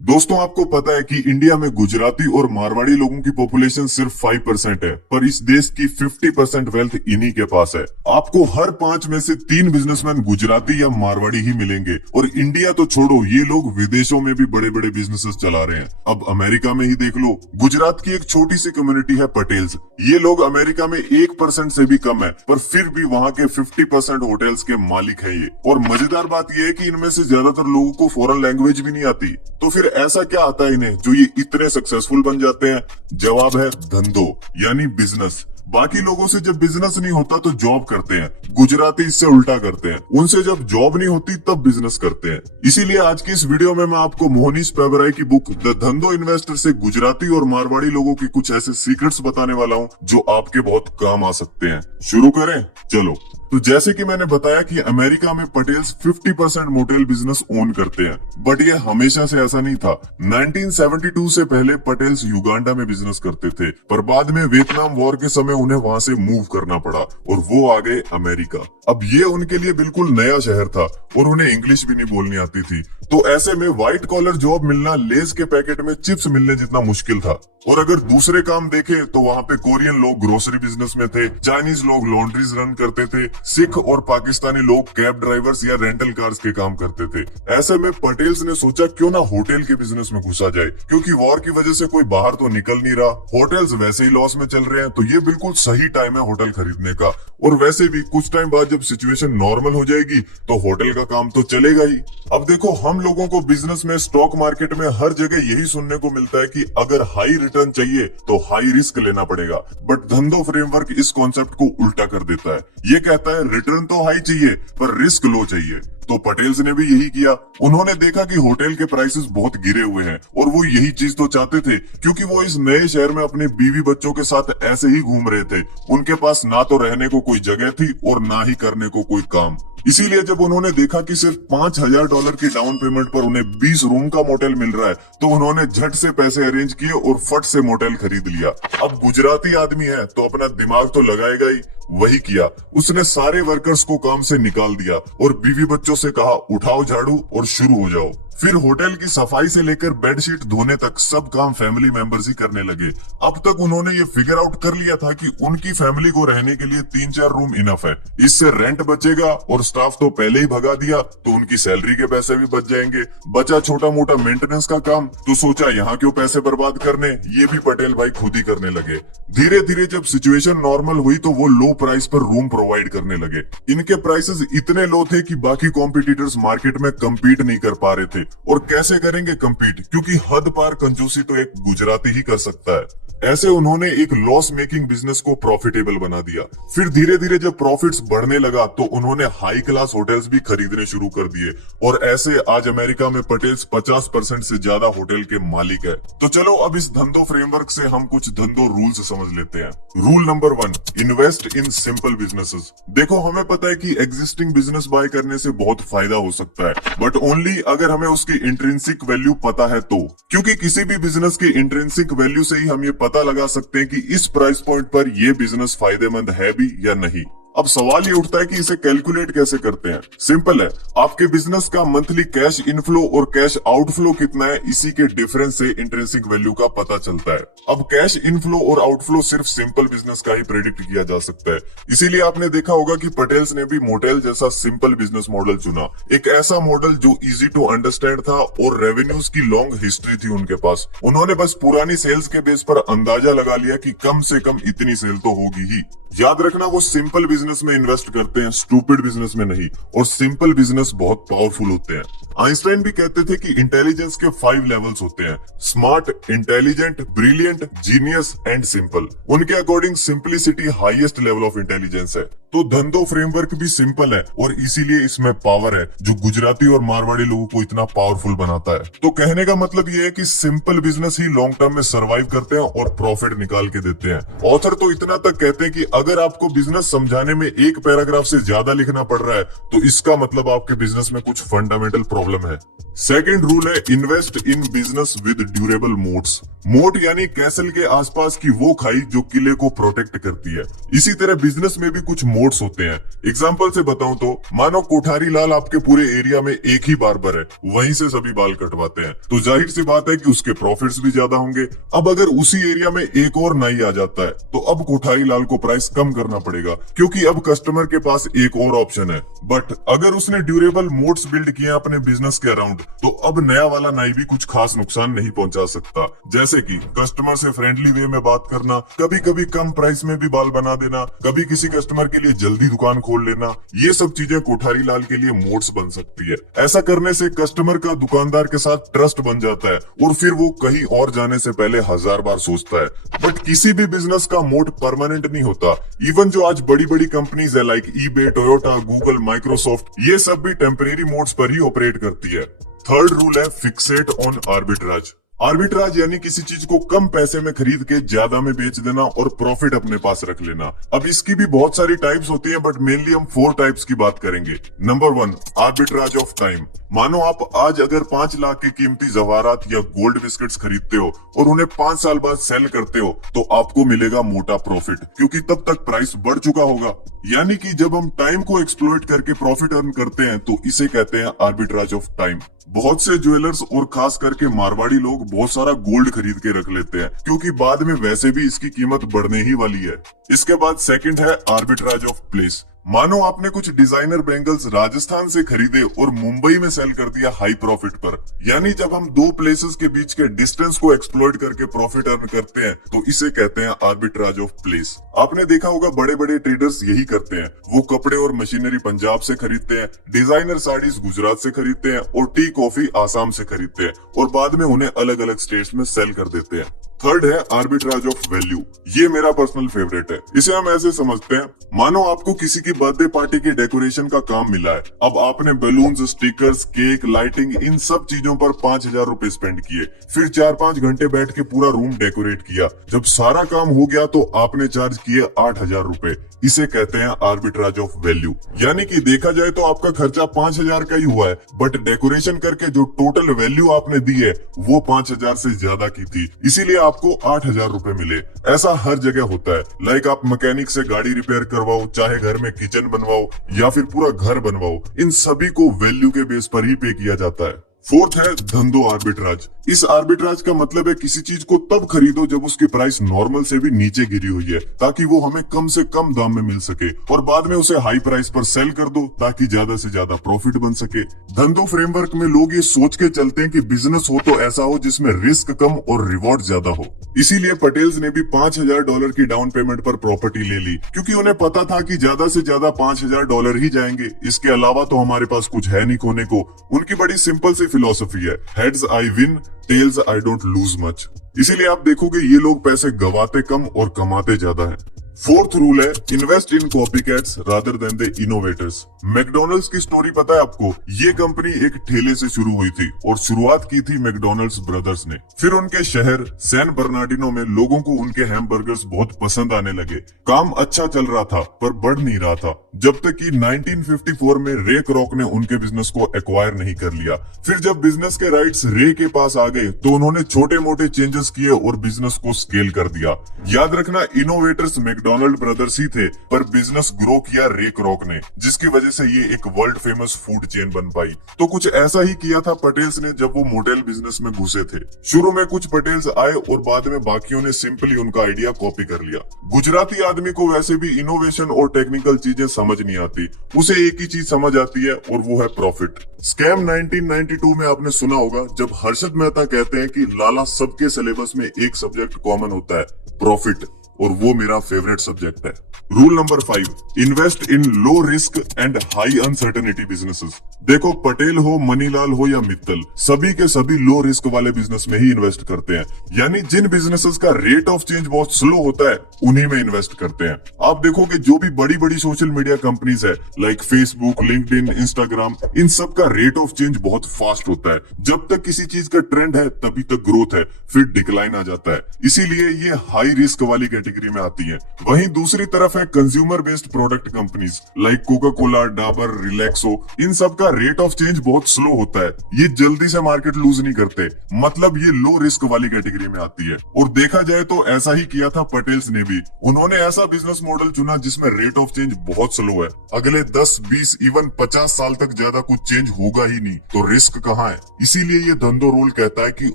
दोस्तों, आपको पता है कि इंडिया में गुजराती और मारवाड़ी लोगों की पॉपुलेशन सिर्फ 5% है, पर इस देश की 50% वेल्थ इन्हीं के पास है। आपको हर 5 में से 3 बिजनेसमैन गुजराती या मारवाड़ी ही मिलेंगे। और इंडिया तो छोड़ो, ये लोग विदेशों में भी बड़े बड़े बिजनेसेस चला रहे हैं। अब अमेरिका में ही देख लो, गुजरात की एक छोटी सी कम्युनिटी है पटेल्स। ये लोग अमेरिका में 1% से भी कम है, पर फिर भी वहाँ के 50% होटल्स के मालिक है ये। और मजेदार बात यह है कि इनमें से ज्यादातर लोगों को फॉरेन लैंग्वेज भी नहीं आती। तो फिर ऐसा क्या आता है इन्हें जो ये इतने सक्सेसफुल बन जाते हैं? जवाब है धंधो, यानी बिजनेस। बाकी लोगों से जब बिजनेस नहीं होता तो जॉब करते हैं, गुजराती इससे उल्टा करते हैं। उनसे जब जॉब नहीं होती तब बिजनेस करते हैं। इसीलिए आज की इस वीडियो में मैं आपको मोहनीश पेबराई की बुक द धंधो इन्वेस्टर से गुजराती और मारवाड़ी लोगों की कुछ ऐसे सीक्रेट्स बताने वाला हूँ जो आपके बहुत काम आ सकते हैं। शुरू करें, चलो। तो जैसे कि मैंने बताया कि अमेरिका में पटेल्स 50% मोटेल बिजनेस ओन करते हैं, बट ये हमेशा से ऐसा नहीं था। 1972 से पहले पटेल्स युगांडा में बिजनेस करते थे, पर बाद में वियतनाम वॉर के समय उन्हें वहां से मूव करना पड़ा और वो आ गए अमेरिका। अब ये उनके लिए बिल्कुल नया शहर था और उन्हें इंग्लिश भी नहीं बोलनी आती थी। तो ऐसे में व्हाइट कॉलर जॉब मिलना लेस के पैकेट में चिप्स मिलने जितना मुश्किल था। और अगर दूसरे काम देखें तो वहाँ पे कोरियन लोग ग्रोसरी बिजनेस में थे, चाइनीज लोग लॉन्ड्रीज रन करते थे, सिख और पाकिस्तानी लोग कैब ड्राइवर्स या रेंटल कार्स के काम करते थे। ऐसे में पटेल्स ने सोचा क्यों ना होटल के बिजनेस में घुसा जाए, क्योंकि वॉर की वजह से कोई बाहर तो निकल नहीं रहा, होटल्स वैसे ही लॉस में चल रहे हैं, तो ये बिल्कुल सही टाइम है होटल खरीदने का। और वैसे भी कुछ टाइम बाद जब सिचुएशन नॉर्मल हो जाएगी तो होटल का काम तो चलेगा ही। अब देखो, हम लोगों को बिजनेस में, स्टॉक मार्केट में हर जगह यही सुनने को मिलता है कि अगर हाई रिटर्न चाहिए तो हाई रिस्क लेना पड़ेगा। बट धंधो फ्रेमवर्क इस कॉन्सेप्ट को उल्टा कर देता है। ये कहता है रिटर्न तो हाई चाहिए पर रिस्क लो चाहिए। तो पटेल्स ने भी यही किया। उन्होंने देखा कि होटल के प्राइसेस बहुत गिरे हुए हैं और वो यही चीज तो चाहते थे, क्योंकि वो इस नए शहर में अपने बीवी बच्चों के साथ ऐसे ही घूम रहे थे। उनके पास ना तो रहने को कोई जगह थी और ना ही करने को कोई काम। इसीलिए जब उन्होंने देखा कि सिर्फ $5000 की डाउन पेमेंट पर उन्हें 20 रूम का मोटेल मिल रहा है, तो उन्होंने झट से पैसे अरेंज किए और फट से मोटेल खरीद लिया। अब गुजराती आदमी है तो अपना दिमाग तो लगाएगा ही। वही किया, उसने सारे वर्कर्स को काम से निकाल दिया और बीवी बच्चों से कहा उठाओ झाड़ू और शुरू हो जाओ। फिर होटल की सफाई से लेकर बेडशीट धोने तक सब काम फैमिली मेंबर्स ही करने लगे। अब तक उन्होंने ये फिगर आउट कर लिया था कि उनकी फैमिली को रहने के लिए 3-4 रूम इनफ है। इससे रेंट बचेगा और स्टाफ तो पहले ही भगा दिया तो उनकी सैलरी के पैसे भी बच जाएंगे। बचा छोटा मोटा मेंटेनेंस का काम, तो सोचा यहाँ क्यों पैसे बर्बाद करने, ये भी पटेल भाई खुद ही करने लगे। धीरे धीरे जब सिचुएशन नॉर्मल हुई तो वो लो प्राइस पर रूम प्रोवाइड करने लगे। इनके प्राइसेस इतने लो थे कि बाकी कॉम्पिटिटर्स मार्केट में कम्पीट नहीं कर पा रहे थे। और कैसे करेंगे कम्पीट, क्योंकि हद पार कंजूसी तो एक गुजराती ही कर सकता है। ऐसे उन्होंने एक लॉस मेकिंग बिजनेस को प्रॉफिटेबल बना दिया। फिर धीरे धीरे जब प्रॉफिट्स बढ़ने लगा तो उन्होंने हाई क्लास होटल्स भी खरीदने शुरू कर दिए। और ऐसे आज अमेरिका में पटेल्स 50% से ज्यादा होटल के मालिक है। तो चलो अब इस धंधो फ्रेमवर्क से हम कुछ धंधो रूल्स समझ लेते हैं। Rule number 1, invest in simple businesses. देखो, हमें पता है कि एग्जिस्टिंग बिजनेस बाय करने से बहुत फायदा हो सकता है, बट ओनली अगर हमें उसकी इंट्रिंसिक वैल्यू पता है तो। क्योंकि किसी भी बिजनेस की इंट्रिंसिक वैल्यू से ही हम ये पता लगा सकते हैं कि इस प्राइस पॉइंट पर ये बिजनेस फायदेमंद है भी या नहीं। अब सवाल ये उठता है कि इसे कैलकुलेट कैसे करते हैं। सिंपल है, आपके बिजनेस का मंथली कैश इनफ्लो और कैश आउटफ्लो कितना है, इसी के डिफरेंस से इंट्रिंसिक वैल्यू का पता चलता है। अब कैश इनफ्लो और आउटफ्लो सिर्फ सिंपल बिजनेस का ही प्रेडिक्ट किया जा सकता है। इसीलिए आपने देखा होगा कि पटेल्स ने भी मोटेल जैसा सिंपल बिजनेस मॉडल चुना। एक ऐसा मॉडल जो इजी टू अंडरस्टैंड था और रेवेन्यूज की लॉन्ग हिस्ट्री थी उनके पास। उन्होंने बस पुरानी सेल्स के बेस पर अंदाजा लगा लिया कि कम से कम इतनी सेल तो होगी ही। याद रखना, वो सिंपल बिजनेस में इन्वेस्ट करते हैं, स्टूपिड बिजनेस में नहीं। और सिंपल बिजनेस बहुत पावरफुल होते हैं। आइंस्टाइन भी कहते थे कि इंटेलिजेंस के 5 लेवल्स होते हैं: smart, intelligent, brilliant, genius and simple. उनके according simplicity highest level of intelligence है। तो धंधो फ्रेमवर्क भी सिंपल है और इसीलिए इसमें पावर है जो गुजराती और मारवाड़ी लोगों को इतना पावरफुल बनाता है। तो कहने का मतलब ये है कि सिंपल बिजनेस ही लॉन्ग टर्म में सरवाइव करते हैं और प्रॉफिट निकाल के देते हैं। ऑथर तो इतना तक कहते हैं कि अगर आपको बिजनेस समझाने में एक पैराग्राफ से ज्यादा लिखना पड़ रहा है तो इसका मतलब आपके बिजनेस में कुछ फंडामेंटल प्रॉब्लम है। सेकंड रूल है invest in business with durable modes. मोट यानी कैसल के आसपास की वो खाई जो किले को प्रोटेक्ट करती है। इसी तरह बिजनेस में भी कुछ मोड्स होते हैं। एग्जांपल से बताऊं तो मानो कोठारी लाल आपके पूरे एरिया में एक ही बार्बर है, वहीं से सभी बाल कटवाते हैं, तो जाहिर सी बात है कि उसके प्रॉफिट्स भी ज्यादा होंगे। अब अगर उसी एरिया में एक और नाई आ जाता है तो अब कोठारी लाल को प्राइस कम करना पड़ेगा, क्योंकि अब कस्टमर के पास एक और ऑप्शन है। बट अगर उसने ड्यूरेबल मोड्स बिल्ड किए अपने बिजनेस के अराउंड, तो अब नया वाला नाई भी कुछ खास नुकसान नहीं पहुंचा सकता। जैसे कि कस्टमर से फ्रेंडली वे में बात करना, कभी कभी कम प्राइस में भी बाल बना देना, कभी किसी कस्टमर के लिए जल्दी दुकान खोल लेना, ये सब चीजें कोठारी लाल के लिए मोड्स बन सकती है। ऐसा करने से कस्टमर का दुकानदार के साथ ट्रस्ट बन जाता है और फिर वो कहीं और जाने से पहले 1000 बार सोचता है। बट किसी भी बिजनेस का मोड परमानेंट नहीं होता। इवन जो आज बड़ी बड़ी कंपनीज है like eBay, Toyota, Google, Microsoft, ये सब भी टेम्परेरी मोड्स पर ही ऑपरेट करती है। थर्ड रूल है फिक्सेट ऑन आर्बिट्राज। आर्बिट्राज यानी किसी चीज को कम पैसे में खरीद के ज्यादा में बेच देना और प्रॉफिट अपने पास रख लेना। अब इसकी भी बहुत सारी टाइप्स होती हैं, बट मेनली हम 4 टाइप्स की बात करेंगे। Number 1, arbitrage of time. मानो आप आज अगर 5 लाख के कीमती जवाहरात या गोल्ड बिस्किट्स खरीदते हो और उन्हें 5 साल बाद सेल करते हो, तो आपको मिलेगा मोटा प्रॉफिट, क्योंकि तब तक प्राइस बढ़ चुका होगा। यानी कि जब हम टाइम को एक्सप्लॉइट करके प्रॉफिट अर्न करते हैं तो इसे कहते हैं आर्बिट्राज ऑफ टाइम। बहुत से ज्वेलर्स और खास करके मारवाड़ी लोग बहुत सारा गोल्ड खरीद के रख लेते हैं, क्योंकि बाद में वैसे भी इसकी कीमत बढ़ने ही वाली है। इसके बाद सेकंड है आर्बिट्राज ऑफ प्लेस। मानो आपने कुछ डिजाइनर बैंगल्स राजस्थान से खरीदे और मुंबई में सेल कर दिया हाई प्रॉफिट पर। यानी जब हम 2 प्लेसेस के बीच के डिस्टेंस को एक्सप्लॉइट करके प्रॉफिट अर्न करते हैं तो इसे कहते हैं आर्बिट्राज ऑफ प्लेस। आपने देखा होगा बड़े बड़े ट्रेडर्स यही करते हैं। वो कपड़े और मशीनरी पंजाब से खरीदते हैं, डिजाइनर साड़ीज गुजरात से खरीदते हैं और टी कॉफी आसाम से खरीदते हैं और बाद में उन्हें अलग अलग स्टेट्स में सेल कर देते हैं। थर्ड है आर्बिट्राज ऑफ वैल्यू। ये मेरा पर्सनल फेवरेट है। इसे हम ऐसे समझते हैं, मानो आपको किसी की बर्थडे पार्टी की डेकोरेशन का काम मिला है। अब आपने बैलून्स, स्टिकर्स, केक, लाइटिंग, इन सब चीजों पर 5000 रुपए स्पेंड किए। फिर 4-5 घंटे बैठ के पूरा रूम डेकोरेट किया। जब सारा काम हो गया तो आपने चार्ज किए 8000 रुपए। इसे कहते हैं आर्बिट्राज ऑफ वैल्यू। यानी कि देखा जाए तो आपका खर्चा 5000 का ही हुआ है, बट डेकोरेशन करके जो टोटल वैल्यू आपने दी है वो 5000 से ज्यादा की थी, इसीलिए आपको 8000 रुपए मिले। ऐसा हर जगह होता है। लाइक आप मैकेनिक से गाड़ी रिपेयर करवाओ, चाहे घर में किचन बनवाओ या फिर पूरा घर बनवाओ, इन सभी को वैल्यू के बेस पर ही पे किया जाता है। फोर्थ है धंधो आर्बिट्राज। इस आर्बिट्राज का मतलब है किसी चीज को तब खरीदो जब उसकी प्राइस नॉर्मल से भी नीचे गिरी हुई है, ताकि वो हमें कम से कम दाम में मिल सके, और बाद में उसे हाई प्राइस पर सेल कर दो ताकि ज्यादा से ज्यादा प्रॉफिट बन सके। धंधो फ्रेमवर्क में लोग ये सोच के चलते हैं कि बिजनेस हो तो ऐसा हो जिसमें रिस्क कम और रिवॉर्ड ज्यादा हो। इसीलिए पटेल्स ने भी $5000 की डाउन पेमेंट पर प्रॉपर्टी ले ली, क्योंकि उन्हें पता था कि ज्यादा से ज्यादा $5000 ही जाएंगे। इसके अलावा तो हमारे पास कुछ है नहीं खोने को। उनकी बड़ी सिंपल सी फिलॉसफी है, heads I win, tails I don't lose much. इसीलिए आप देखोगे ये लोग पैसे गवाते कम और कमाते ज्यादा है। फोर्थ रूल है invest in copycats rather than the innovators. McDonald's की स्टोरी पता है आपको? ये कंपनी एक ठेले से शुरू हुई थी और शुरुआत की थी मैकडॉनल्ड्स ब्रदर्स ने। फिर उनके शहर सैन बर्नार्डिनो में लोगों को उनके हैमबर्गर्स बहुत पसंद आने लगे। काम अच्छा चल रहा था पर बढ़ नहीं रहा था, जब तक कि 1954 में रे क्रॉक ने उनके बिजनेस को एक्वायर नहीं कर लिया। फिर जब बिजनेस के राइट्स रे के पास आ गए तो उन्होंने छोटे मोटे चेंजेस किए और बिजनेस को स्केल कर दिया। याद रखना, इनोवेटर्स मैकडॉनल्ड ब्रदर्स ही थे, पर बिजनेस ग्रो किया रे क्रॉक ने, जिसकी वजह से ये एक वर्ल्ड फेमस फूड चेन बन पाई। तो कुछ ऐसा ही किया था पटेल्स ने जब वो मोटेल बिजनेस में घुसे थे। शुरू में कुछ पटेल्स आए और बाद में बाकियों ने सिंपली उनका आइडिया कॉपी कर लिया। गुजराती आदमी को वैसे भी इनोवेशन और टेक्निकल चीजें समझ नहीं आती, उसे एक ही चीज समझ आती है और वो है प्रॉफिट। स्कैम 1992 में आपने सुना होगा, जब हर्षद मेहता कहते हैं कि लाला सबके सिलेबस में एक सब्जेक्ट कॉमन होता है, प्रॉफिट, और वो मेरा फेवरेट सब्जेक्ट है। Rule number 5, invest in low risk and high uncertainty businesses. देखो, पटेल हो, मनीलाल हो या मित्तल, सभी के सभी लो रिस्क वाले बिजनेस में ही इन्वेस्ट करते हैं। यानी जिन बिजनेसेस का रेट ऑफ चेंज बहुत स्लो होता है उन्हीं में इन्वेस्ट करते हैं। आप देखोगे जो भी बड़ी बड़ी सोशल मीडिया कंपनीज है लाइक फेसबुक, लिंक्डइन, इंस्टाग्राम, इन सब का रेट ऑफ चेंज बहुत फास्ट होता है। जब तक किसी चीज का ट्रेंड है तभी तक ग्रोथ है, फिर डिक्लाइन आ जाता है। इसीलिए ये हाई रिस्क वाली कैटेगरी में आती है। वहीं दूसरी तरफ है consumer based product companies like Coca Cola, Dabur, Relaxo. इन सब का रेट ऑफ चेंज बहुत स्लो होता है, ये जल्दी से मार्केट लूज नहीं करते, मतलब ये लो रिस्क वाली कैटेगरी में आती है। और देखा जाए तो ऐसा ही किया था पटेल्स ने भी। उन्होंने ऐसा बिजनेस मॉडल चुना जिसमें रेट ऑफ चेंज बहुत स्लो है, अगले 10, 20, इवन 50 साल तक ज्यादा कुछ चेंज होगा ही नहीं, तो रिस्क कहाँ है। इसीलिए ये धंधो रूल कहता है कि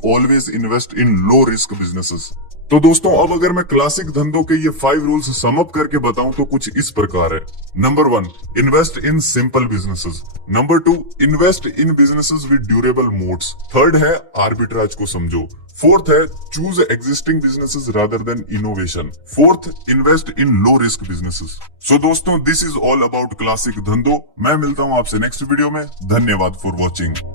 always invest in low risk businesses. तो दोस्तों, अब अगर मैं क्लासिक धंधों के ये 5 रूल्स सम अप करके बताऊं तो कुछ इस प्रकार है। Number 1, invest in simple businesses. Number 2, invest in businesses with durable moats. Third है आर्बिट्राज को समझो। फोर्थ है choose existing businesses rather than innovation. Fourth, invest in low risk businesses. So दोस्तों, this is all about classic धंधो। मैं मिलता हूं आपसे नेक्स्ट वीडियो में। धन्यवाद फॉर वॉचिंग।